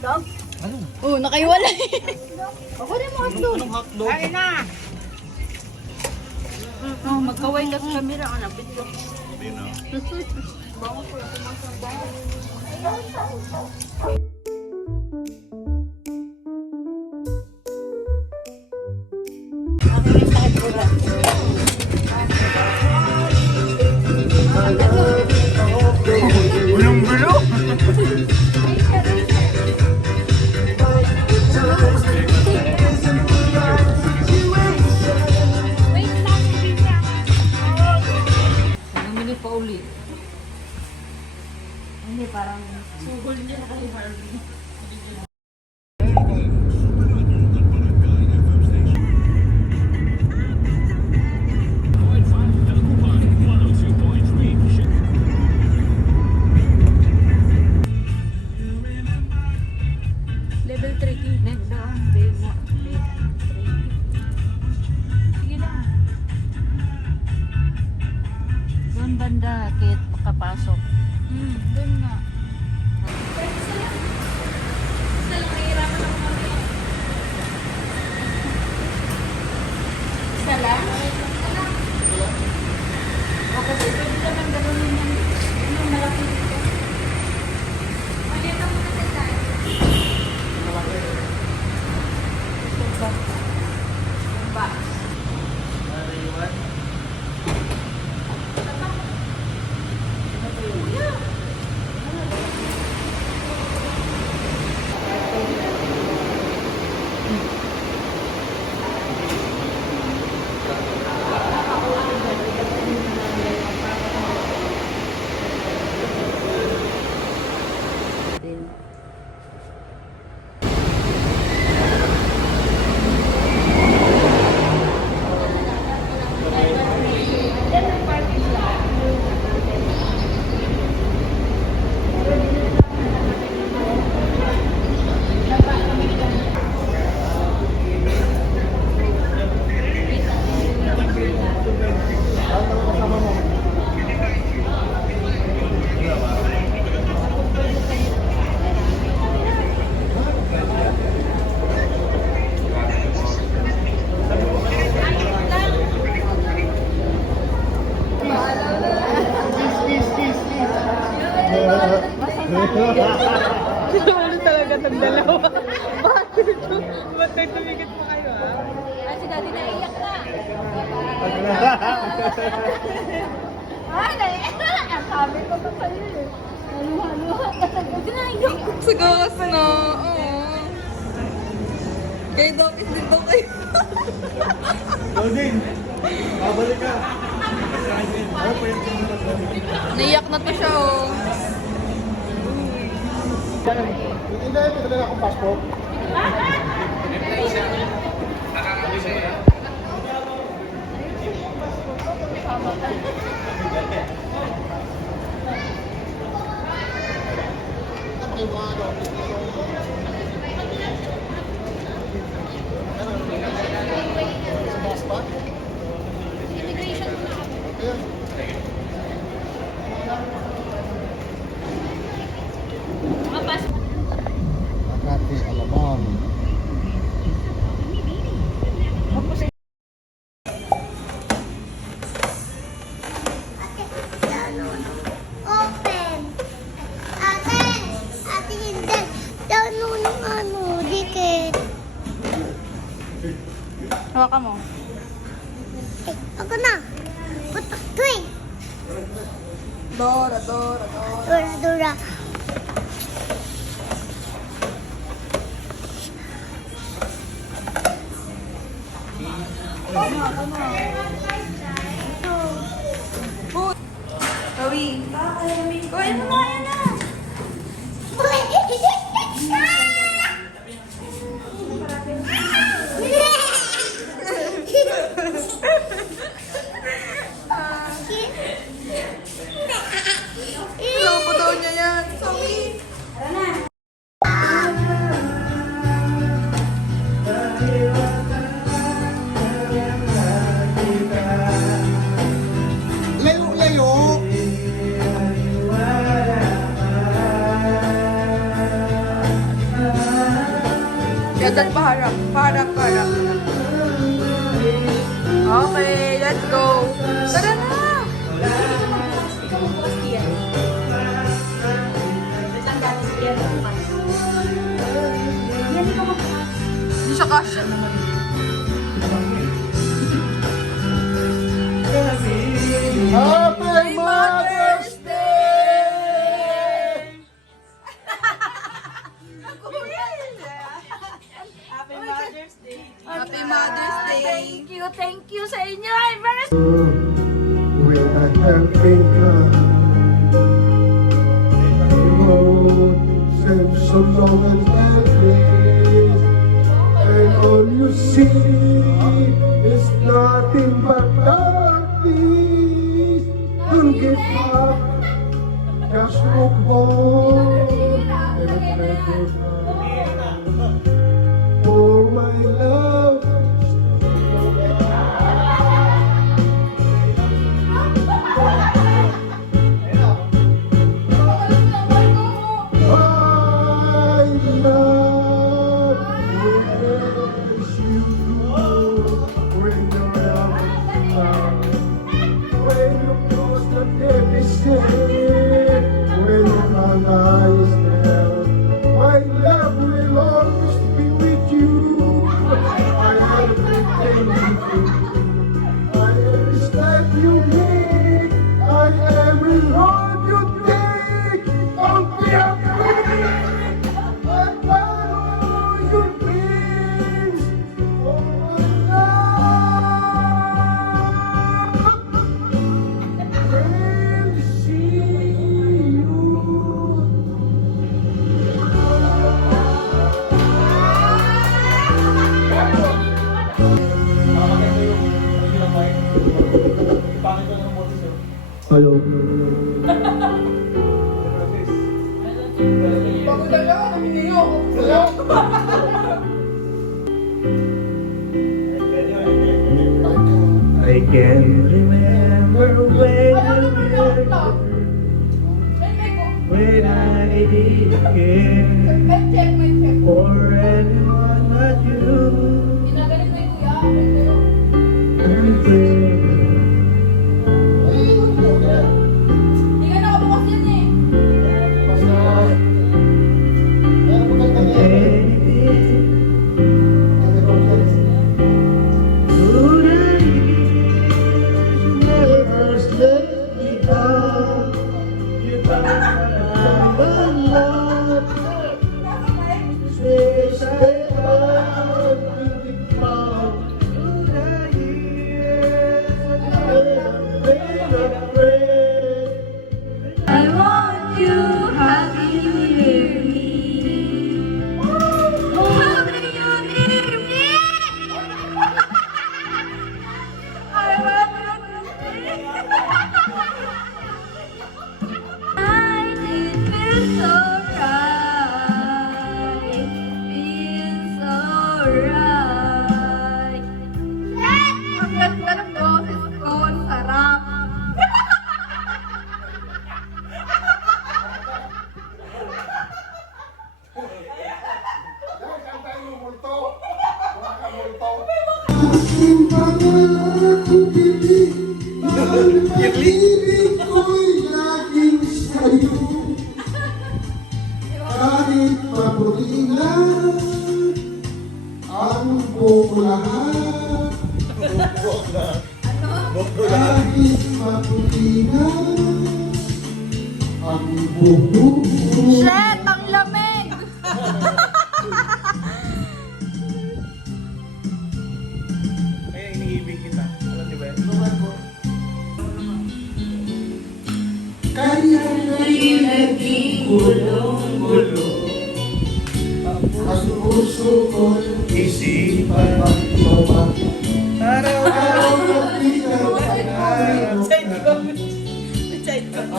Dog? Ano? Oo, nakaiwalay. Ako din mo hotdog. Anong hotdog? Kain na. Magkaway ka sa camera. Ano, video. Hindi na. Bango ko. Bango. Bulong-bulo! Namili pa ulit. Hindi, parang sugol niya na kay Harvey. Level 3 key. Sige lang. Doon banda, kahit makapasok. Doon nga. Isa lang? O kasi pwede naman gano'n yung malaki dito. Maliit ang muna sa tayo. Box. Ano talaga itong dalawa? Bakit ito? Ba't tayo tumigit pa kayo, ha? Ay, si Daddy naiyak na. Ay, naiyak! Ang sabi ko pa sa'yo eh. Haluha-luha. Ginaiyak ko. Sa gawas na. Oo. Kaya daw, hindi daw kayo. Loading! Babalik ka! Naiyak na to siya, oh. Hindi na, ito na akong passport. Makati, Alabang. Open. Ate, ate hindi. Down ng ano, dikit. Hawakan mo. Eh, ako na. Putok to eh. Dora. Dura, dura. Kawi. Kuhain mo na, yan na. Alam po daw niya yan. Kawi. Layo-layo! Dyan, paharap. Paharap. Okay, let's go. Tara na! Ikaw magbukas diyan. Saan dati si Kian magbukas? Yan, ikaw magbukas. Hindi siya kasha. Happy Mother's Day! Happy Mother's Day. Happy Mother's Day. Thank you sa inyo. Ay, very When I have been gone, road seems so long and endless, and all you see is nothing but darkness. Don't give up, just look home and let go. For my love. My love will bless you when you're out. When you cross the deficit, when your eyes down, my love will always be with you. I have everything you do. I every step you make, I every road you take. Don't be afraid. I follow your dreams. Oh, my love. When you see you. Ayaw. I can remember when I didn't care for anyone but you. Through the years, you never first let me down. You found my love. Space I found to be found. Through the years, I never been afraid. I want you happy near me. Happy near me. I want you to stay. I did feel so right. Feels so right. Ang ganda ng boses ko. Ang sarap. Pag-ibig ko'y laging sa'yo. Kahit maputi na ang bukulahan. Kahit maputi na ang buhok. Shit! Ang lamig! Kaya iniibig kita. Alam niyo ba yan? Kaya nga'y naging gulong-gulo ang puso ko'y Isipan araw-araw na pinag-araw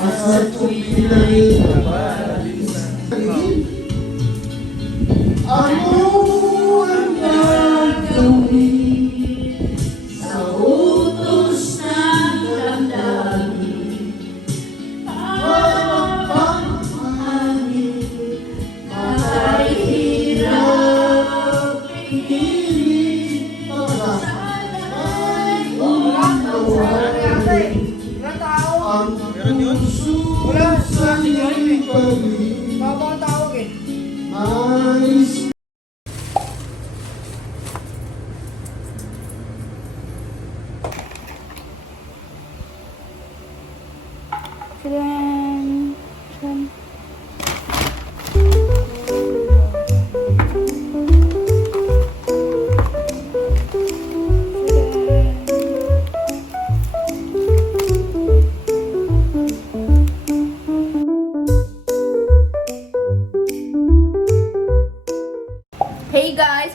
asa ko'y pinag-araw. Ano ang gagawin sa utos ng damdamin? Parang panghanin, mahirap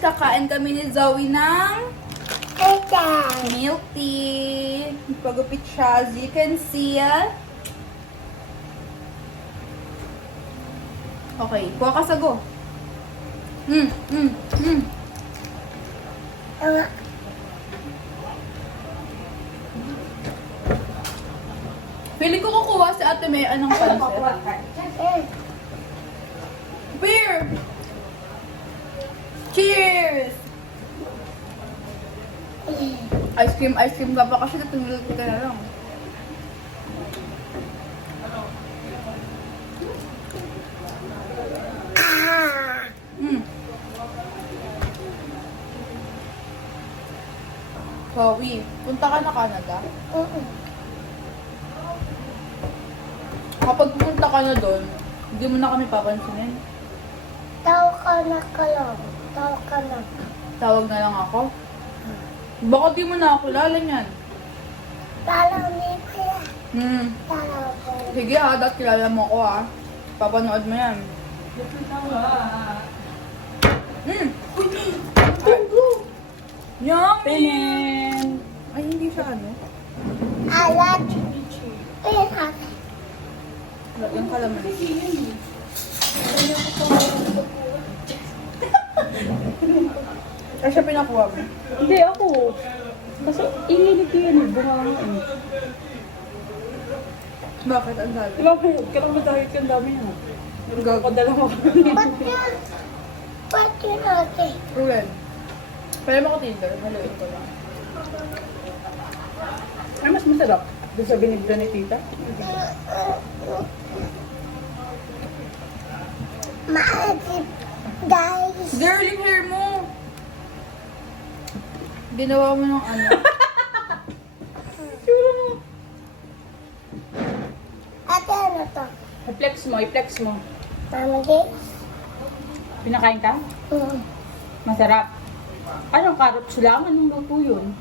kakain kami ni Zoe ng Ito. milk tea. Pagupit siya, as you can see. Okay, kuha ka sago. Tama. Feeling ko kukuha si Ate May anong pansit. Beer! Cheers! Ice cream ka pa kasi natulog ka na lang. Chloe, punta ka na Canada. Kapag pumunta ka na doon, hindi mo na kami papansinin. Tawag ka na ka lang. Tawag ka na. Tawag na lang ako. Baka di mo na ako lala niyan. Talaw ni Kuya. Talaw ko. Sige ha, dapat kilala mo ako ha. Papanood mo yan. Yummy! Ay, hindi siya ano. Alat. Alat. Wala yung kalaman. Ay, siya pinakuha mo. Hindi ako. Kasi inilig ko yan eh. Bunganga eh. Bakit? Ang dami. Diba po, karami dahil yung dami na. Gag. Padala mo kami. Ba't yun ate? Rulen. Pwede mo ko Tinder. Haluin ko lang. Ay, mas masarap. Doon sa binigda ni tita. Maagip. Guys. Girl, yung hair mo! Ginawa mo ng ano? Ate, ano to? I-flex mo, i-flex mo. Mama guys? Pinakain ka? Masarap. Anong carrots lang? Anong luto yun?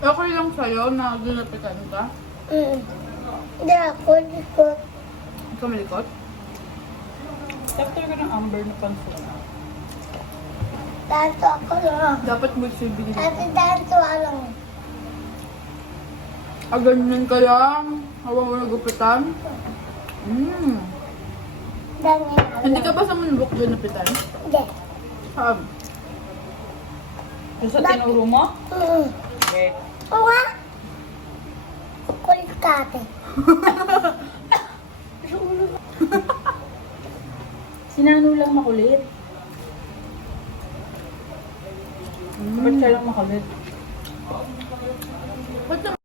Okay lang sa'yo na ginapitan ka? Hindi ako, likot. Ikaw malikot? Sarap talaga ng amber na pansit. Danto ako lang. Dapat mo siya binili. Ate, danto lang. Ganyan ka lang. Hawa mo nagupitan. Ganyan. Hindi ka ba sa munbok ginapitan? Hindi. Saan? Doon sa tinuro mo? Okay. Oo nga. Kulit ka ate. Sinano lang makulit. Ba't siya lang makulit? Ba't